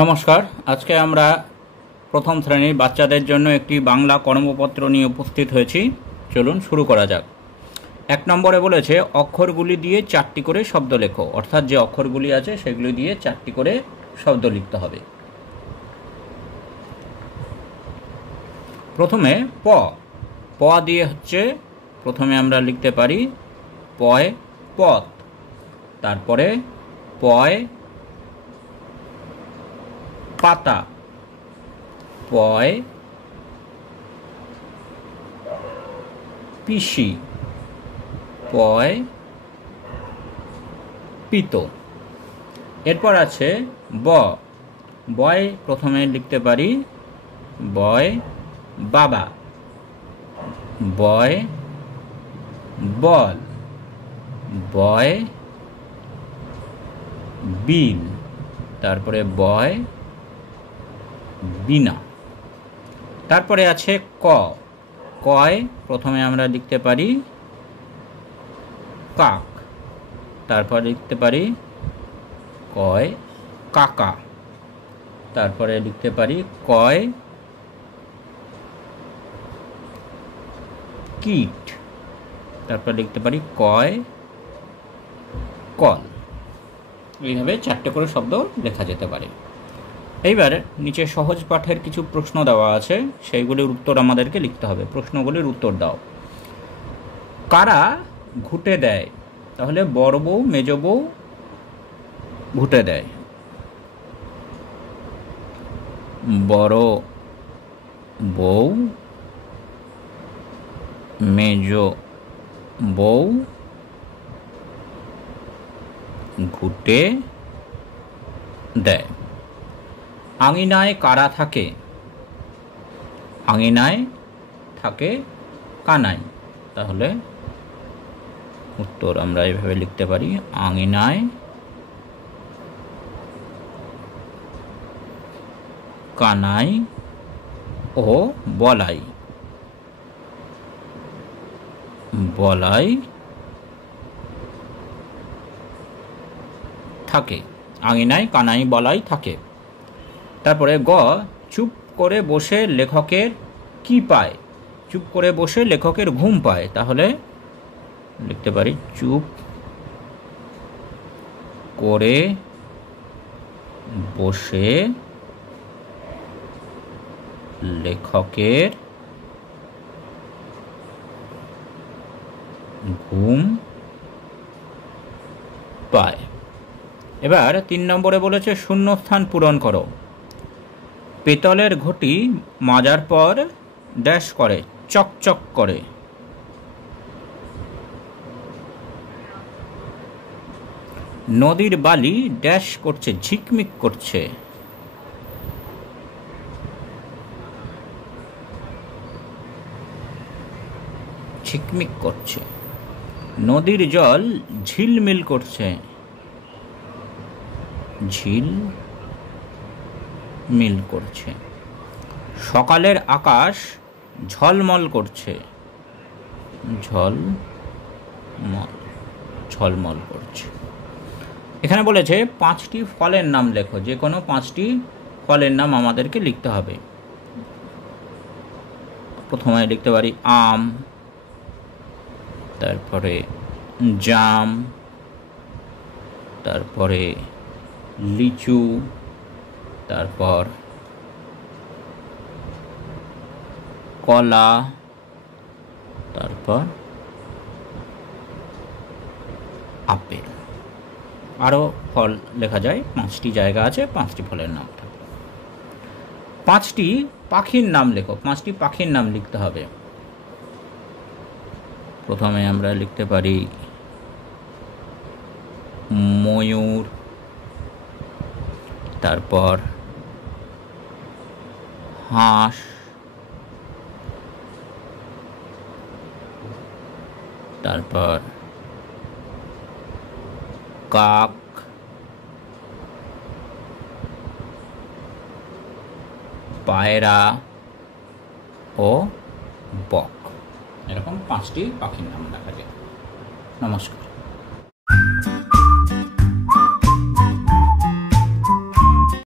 নমস্কার। আজকে আমরা প্রথম শ্রেণীর বাচ্চাদের জন্য একটি বাংলা কর্মপত্র নিয়ে উপস্থিত হয়েছি। চলুন শুরু করা যাক। 1 নম্বরে বলেছে অক্ষরগুলি দিয়ে 4টি করে শব্দ লেখো, অর্থাৎ যে অক্ষরগুলি আছে সেগুলি দিয়ে 4টি করে শব্দ লিখতে হবে। প্রথমে প প দিয়ে হচ্ছে প্রথমে আমরা লিখতে পারি পয় পথ, তারপরে পয় পাতা, পয় পিসি, পয় পিত। এরপর আছে ব বয় প্রথমে লিখতে পারি বয় বাবা, বয় বল, বয় বিল, তারপরে বয় বিনা। তারপরে আছে ক কয় প্রথমে আমরা লিখতে পারি কাক, তারপরে লিখতে পারি কয় কাকা, তারপরে লিখতে পারি কয় কীট, তারপর লিখতে পারি কয় কল। এইভাবে 4টে করে শব্দ লেখা যেতে পারে। এইবার নিচে সহজ পাঠের কিছু প্রশ্ন দেওয়া আছে, সেইগুলির উত্তর আমাদেরকে লিখতে হবে। প্রশ্নগুলির উত্তর দাও। কারা ঘুঁটে দেয়? তাহলে বড় বউ মেজ বউ ঘুঁটে দেয়। বড় বউ মেজ বউ ঘুঁটে দেয়। আঙিনায় কারা থাকে? আঙিনায় থাকে কানাই। তাহলে উত্তর আমরা এভাবে লিখতে পারি আঙিনায় কানাই ও বলাই, বলাই থাকে। আঙিনায় কানাই বলাই থাকে। তারপরে গ চুপ করে বসে লেখকের কি পায়? চুপ করে বসে লেখকের ঘুম পায়। তাহলে লিখতে পারি চুপ করে বসে লেখকের ঘুম পায়। এবার 3 নম্বরে বলেছে শূন্যস্থান পূরণ করো। পেতলের ঘটি মাজার পর ড্যাশ করে, চকচক করে। নদীর বালি ড্যাশ করছে, ঝিকমিক করছে। ঝিকমিক করছে। নদীর জল ঝিলমিল করছে, ঝিল মিল করছে। সকালের আকাশ ঝলমল করছে, ঝলমল করছে। এখানে বলেছে 5টি ফলের নাম লেখো। যে কোনো 5টি ফলের নাম আমাদেরকে লিখতে হবে। প্রথমে লিখতে পারি আম, তারপরে জাম, তারপরে লিচু, তারপর কলা, তারপর আপেল। আরও ফল লেখা যায়, 5টি জায়গা আছে, 5টি ফলের নাম থাকে। 5টি পাখির নাম লেখো। 5টি পাখির নাম লিখতে হবে। প্রথমে আমরা লিখতে পারি ময়ূর, তারপর হাঁস, তারপর কাক, পায়রা ও বক। এরকম 5টি পাখির নাম লেখা যায়। নমস্কার।